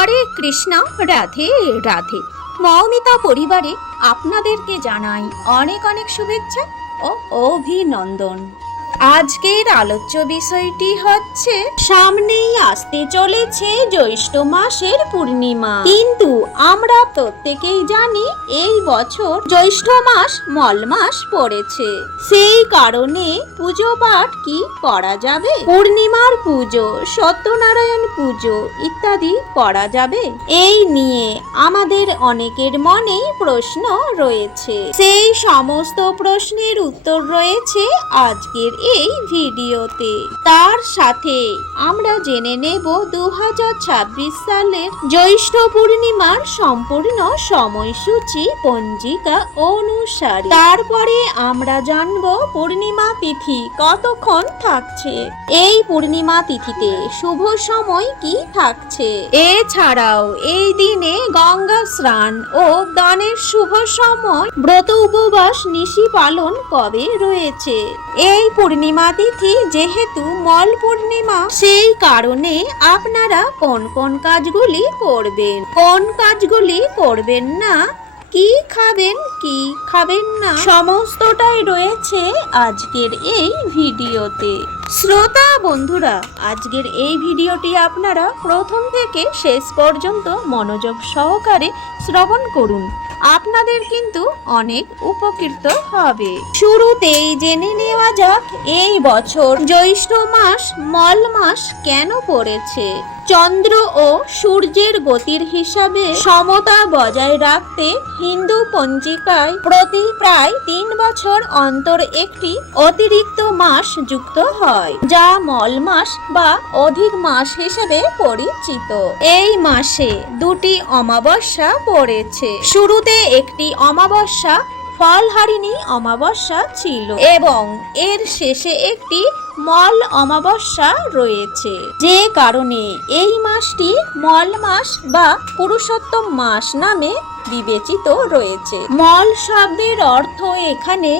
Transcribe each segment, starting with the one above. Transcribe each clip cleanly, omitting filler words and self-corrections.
হরে কৃষ্ণ, রাধে রাধে। মৌমিতা পরিবারে আপনাদেরকে জানাই অনেক অনেক শুভেচ্ছা ও অভিনন্দন। আজকের আলোচ্য বিষয়টি হচ্ছে সামনেই আসতে চলেছে জ্যৈষ্ঠ মাসের পূর্ণিমা, কিন্তু আমরা প্রত্যেকেই জানি এই বছর জ্যৈষ্ঠ মাস মল মাস পড়েছে। সেই কারণে পুজো পাঠ কি করা যাবে? পূর্ণিমার পুজো, সত্যনারায়ণ পুজো ইত্যাদি করা যাবে? এই নিয়ে আমাদের অনেকের মনেই প্রশ্ন রয়েছে। সেই সমস্ত প্রশ্নের উত্তর রয়েছে আজকের এই ভিডিওতে। তার সাথে আমরা জেনে নেব 2026 সালের জ্যৈষ্ঠ পূর্ণিমার সম্পূর্ণ সময়সূচি পঞ্জিকা অনুসারে। তারপরে আমরা জানব পূর্ণিমা তিথি কতক্ষণ থাকছে, এই পূর্ণিমা তিথিতে শুভ সময় কি থাকছে। এছাড়াও এই দিনে গঙ্গা স্নান ও দানের শুভ সময়, ব্রত উপবাস নিশি পালন কবে রয়েছে। এই পূর্ণিমা তিথি যেহেতু মল পূর্ণিমা, সেই কারণে আপনারা কোন কোন কাজগুলি করবেন, কোন কাজগুলি করবেন না, কি খাবেন কি খাবেন না, সমস্তটাই রয়েছে আজকের এই ভিডিওতে। শ্রোতা বন্ধুরা, আজকের এই ভিডিওটি আপনারা প্রথম থেকে শেষ পর্যন্ত মনোযোগ সহকারে শ্রবণ করুন, আপনাদের কিন্তু অনেক উপকৃত হবে। শুরুতেই জেনে নেওয়া যাক এই বছর জ্যৈষ্ঠ মাস মল মাস কেন পড়েছে। চন্দ্র ও সূর্যের গতির হিসাবে সমতা বজায় রাখতে হিন্দু পঞ্জিকায় প্রতি প্রায় 3 বছর অন্তর একটি অতিরিক্ত মাস যুক্ত হয়, যা মল মাস বা অধিক মাস হিসেবে পরিচিত। এই মাসে 2টি অমাবস্যা পড়েছে। শুরুতে একটি অমাবস্যা ফলহারিণী অমাবস্যা ছিল এবং এর শেষে একটি মল অমাবস্যা রয়েছে, যে কারণে এই মাসটি মল মাস বা পুরুষোত্তম মাস নামে বিবেচিত রয়েছে। মল শব্দের অর্থ এখানে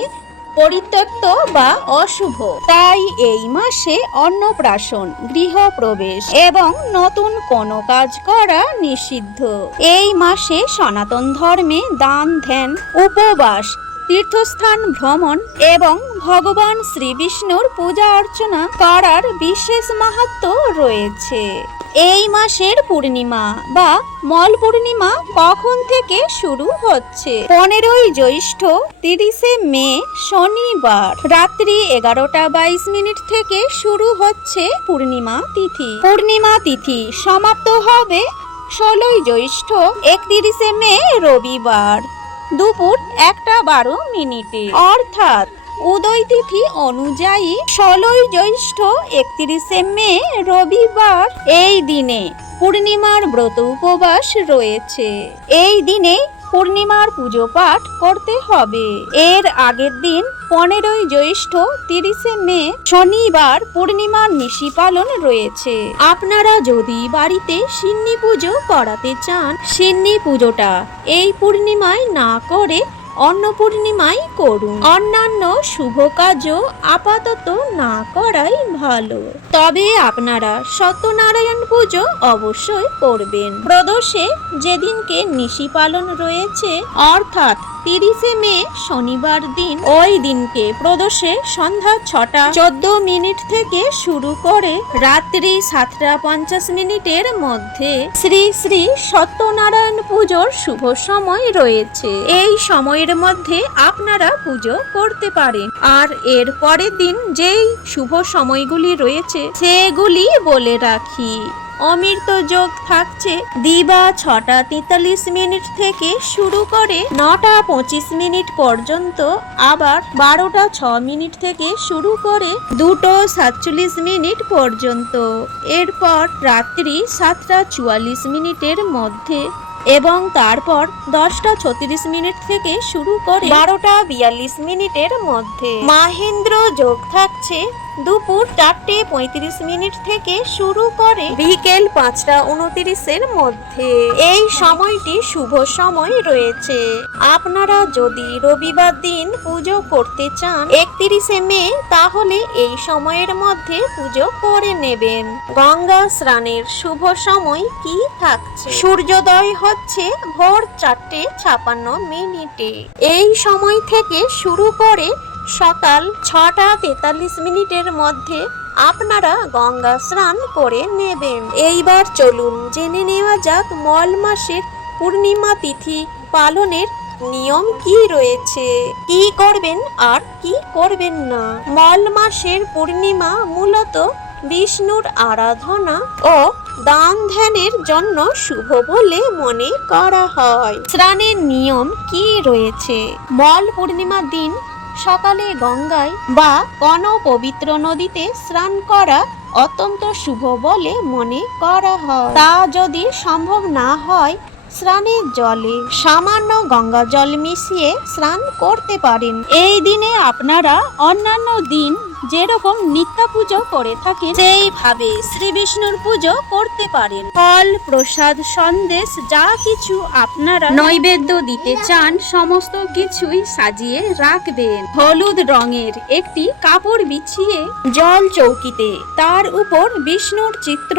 পরিত্যক্ত বা অশুভ, তাই এই মাসে অন্নপ্রাশন, গৃহপ্রবেশ এবং নতুন কোনো কাজ করা নিষিদ্ধ। এই মাসে সনাতন ধর্মে দান ধ্যান, উপবাস, তীর্থস্থান ভ্রমণ এবং ভগবান শ্রী বিষ্ণুর পূজা অর্চনা করার বিশেষ মাহাত্ম্য রয়েছে। এই মাসের পূর্ণিমা বা মল পূর্ণিমা কখন থেকে শুরু হচ্ছে? 15ই জ্যৈষ্ঠ 30শে মে শনিবার রাত্রি 11:22 থেকে শুরু হচ্ছে পূর্ণিমা তিথি। পূর্ণিমা তিথি সমাপ্ত হবে 16ই জ্যৈষ্ঠ 31শে মে রবিবার দুপুর 1:12। অর্থাৎ উদয় তিথি অনুযায়ী 16ই জ্যৈষ্ঠ 31শে মে রবিবার এই দিনে পূর্ণিমার ব্রত উপবাস রয়েছে। এই দিনে পূর্ণিমার পুজো পাঠ করতে হবে। এর আগের দিন 15ই জ্যৈষ্ঠ 30শে মে শনিবার পূর্ণিমার নিশি পালন রয়েছে। আপনারা যদি বাড়িতে সিন্নি পুজো করাতে চান, সিন্নি পুজোটা এই পূর্ণিমায় না করে অন্য পূর্ণিমায় করুন। অন্যান্য শুভ কাজও আপাতত না করাই ভালো। তবে আপনারা সত্যনারায়ণ পুজো অবশ্যই করবেন। প্রদোষে যেদিনকে নিশি পালন রয়েছে, অর্থাৎ 30শে মে শনিবার দিন, ওই দিনকে প্রদোষে সন্ধ্যা 6:14 থেকে শুরু করে রাত্রি 7:50 মধ্যে শ্রী শ্রী সত্যনারায়ণ পুজোর শুভ সময় রয়েছে। এই সময়ের মধ্যে আপনারা পুজো করতে পারেন। আর এর পরের দিন যেই শুভ সময়গুলি রয়েছে সেগুলি বলে রাখি। অমৃত যোগ থাকছে দিবা 6:43 থেকে শুরু করে 9:25 পর্যন্ত, আবার 12:06 থেকে শুরু করে 2:47 পর্যন্ত। এরপর রাত্রি 7:44 মধ্যে এবং তারপর 10:36 থেকে শুরু করে 12:42 মধ্যে। মাহেন্দ্র যোগ থাকছে দুপুর 4:35 থেকে শুরু করে বিকেল 5:29-এর মধ্যে। এই সময়টি শুভ সময় রয়েছে। আপনারা যদি রবিবার দিন পুজো করতে চান 31শে মে, তাহলে এই সময়ের মধ্যে পুজো করে নেবেন। গঙ্গা স্নানের শুভ সময় কি থাকছে? সূর্যোদয় হচ্ছে ভোর 4:56। এই সময় থেকে শুরু করে সকাল 6:43 মধ্যে আপনারা গঙ্গা স্নান করে নেবেন। এইবার চলুন জেনে নেওয়া যাক মল মাসের পূর্ণিমা তিথি পালনের নিয়ম কি রয়েছে, কি করবেন আর কি করবেন না। মল মাসের পূর্ণিমা মূলত বিষ্ণুর আরাধনা ও দান ধ্যানের জন্য শুভ বলে মনে করা হয়। স্নানের নিয়ম কি রয়েছে? মল পূর্ণিমার দিন সকালে গঙ্গায় বা কোনো পবিত্র নদীতে স্নান করা অত্যন্ত শুভ বলে মনে করা হয়। তা যদি সম্ভব না হয়, স্নানের জলে সামান্য গঙ্গা জল মিশিয়ে স্নান করতে পারেন। এই দিনে আপনারা অন্যান্য দিন যেরকম নিত্য পুজো করে থাকে সেইভাবে শ্রী বিষ্ণুর পুজো করতে পারেন। ফল, প্রসাদ, সন্দেশ যা কিছু আপনারা নৈবেদ্য দিতে চান সমস্ত কিছুই সাজিয়ে রাখবেন। হলুদ রঙের একটি কাপড় বিছিয়ে জল চৌকিতে তার উপর বিষ্ণুর চিত্র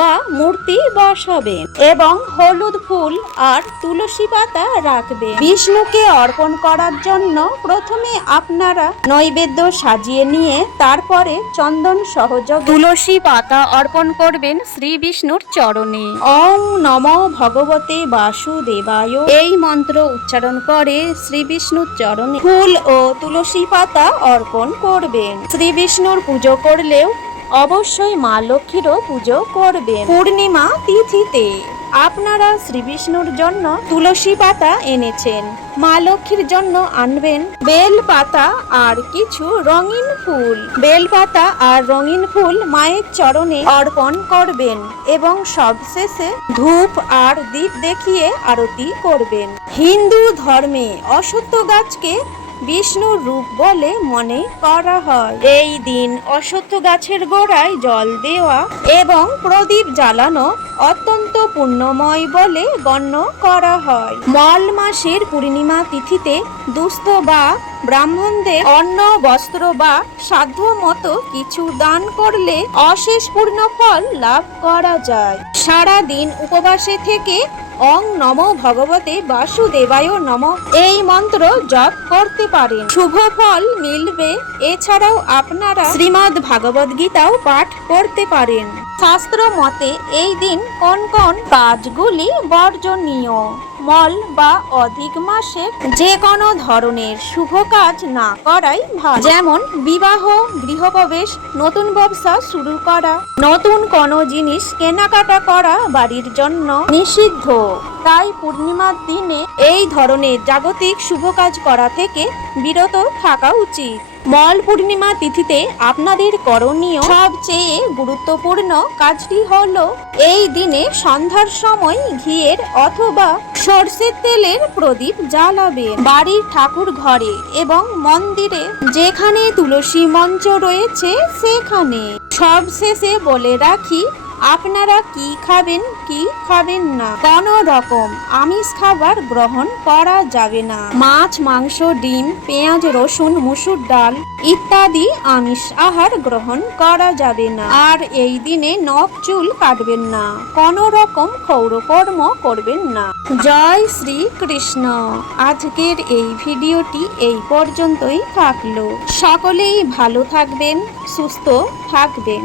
বা মূর্তি বসাবেন এবং হলুদ ফুল আর তুলসী পাতা রাখবেন। বিষ্ণুকে অর্পণ করার জন্য প্রথমে আপনারা নৈবেদ্য সাজিয়ে নিয়ে তারপরে চন্দন সহযোগ তুলসী পাতা অর্পণ করবেন শ্রী বিষ্ণুর চরণে। ওম নমো ভগবতে বাসুদেবায় এই মন্ত্র উচ্চারণ করে শ্রী বিষ্ণুর চরণে ফুল ও তুলসী পাতা অর্পণ করবেন। শ্রী বিষ্ণুর পুজো করলেও অবশ্যই মা লক্ষ্মীরও পুজো করবেন। পূর্ণিমা তিথিতে আপনারা শ্রী বিষ্ণুর জন্য তুলসী পাতা এনেছেন, মা লক্ষ্মীর জন্য আনবেন বেল পাতা আর কিছু রঙিন ফুল। বেল পাতা আর রঙিন ফুল মায়ের চরণে অর্পণ করবেন এবং সবশেষে ধূপ আর দীপ দেখিয়ে আরতি করবেন। হিন্দু ধর্মে অশ্বত্থ গাছকে বিষ্ণুর রূপ বলে মনে করা হয়। এই দিন অশ্বত্থ গাছের গোড়ায় জল দেওয়া এবং প্রদীপ জ্বালানো অত্যন্ত পুণ্যময় বলে গণ্য করা হয়। মল মাসের পূর্ণিমা তিথিতে দুস্থ বা ব্রাহ্মণদের অন্ন, বস্ত্র বা সাধ্য মতো কিছু দান করলে অশেষ পূর্ণ ফল লাভ করা যায়। সারা দিন উপবাসে থেকে ওং নমো ভগবতে বাসুদেবায় নমঃ এই মন্ত্র জপ করতে পারেন, শুভ ফল মিলবে। এছাড়াও আপনারা শ্রীমদ্ ভাগবত গীতাও পাঠ করতে পারেন। শাস্ত্র মতে এই দিন কোন কোন কাজগুলি বর্জনীয়? মল বা অধিক মাসের যে কোনো ধরনের শুভ কাজ না করাই ভালো, যেমন বিবাহ, গৃহপ্রবেশ, নতুন ব্যবসা শুরু করা, নতুন কোনো জিনিস কেনাকাটা করা বাড়ির জন্য নিষিদ্ধ। তাই পূর্ণিমার দিনে এই ধরনের জাগতিক শুভ কাজ করা থেকে বিরত থাকা উচিত। মল পূর্ণিমা তিথিতে আপনাদের করণীয় সবচেয়ে গুরুত্বপূর্ণ কাজটি হলো এই দিনে সন্ধ্যার সময় ঘিয়ের অথবা সরষের তেলের প্রদীপ জ্বালাবেন। বাড়ির ঠাকুর ঘরে এবং মন্দিরে যেখানে তুলসী মঞ্চ রয়েছে সেখানে। সবশেষে বলে রাখি, আপনারা কি খাবেন কি খাবেন না। কোনো রকম আমিষ খাবার গ্রহণ করা যাবে না। মাছ, মাংস, ডিম, পেঁয়াজ, রসুন, মুসুর ডাল ইত্যাদি আমিষ আহার গ্রহণ করা যাবে না। আর এই দিনে নখ চুল কাটবেন না, কোনো রকম ক্ষৌরকর্ম করবেন না। জয় শ্রী কৃষ্ণ। আজকের এই ভিডিওটি এই পর্যন্তই থাকলো। সকলেই ভালো থাকবেন, সুস্থ থাকবেন।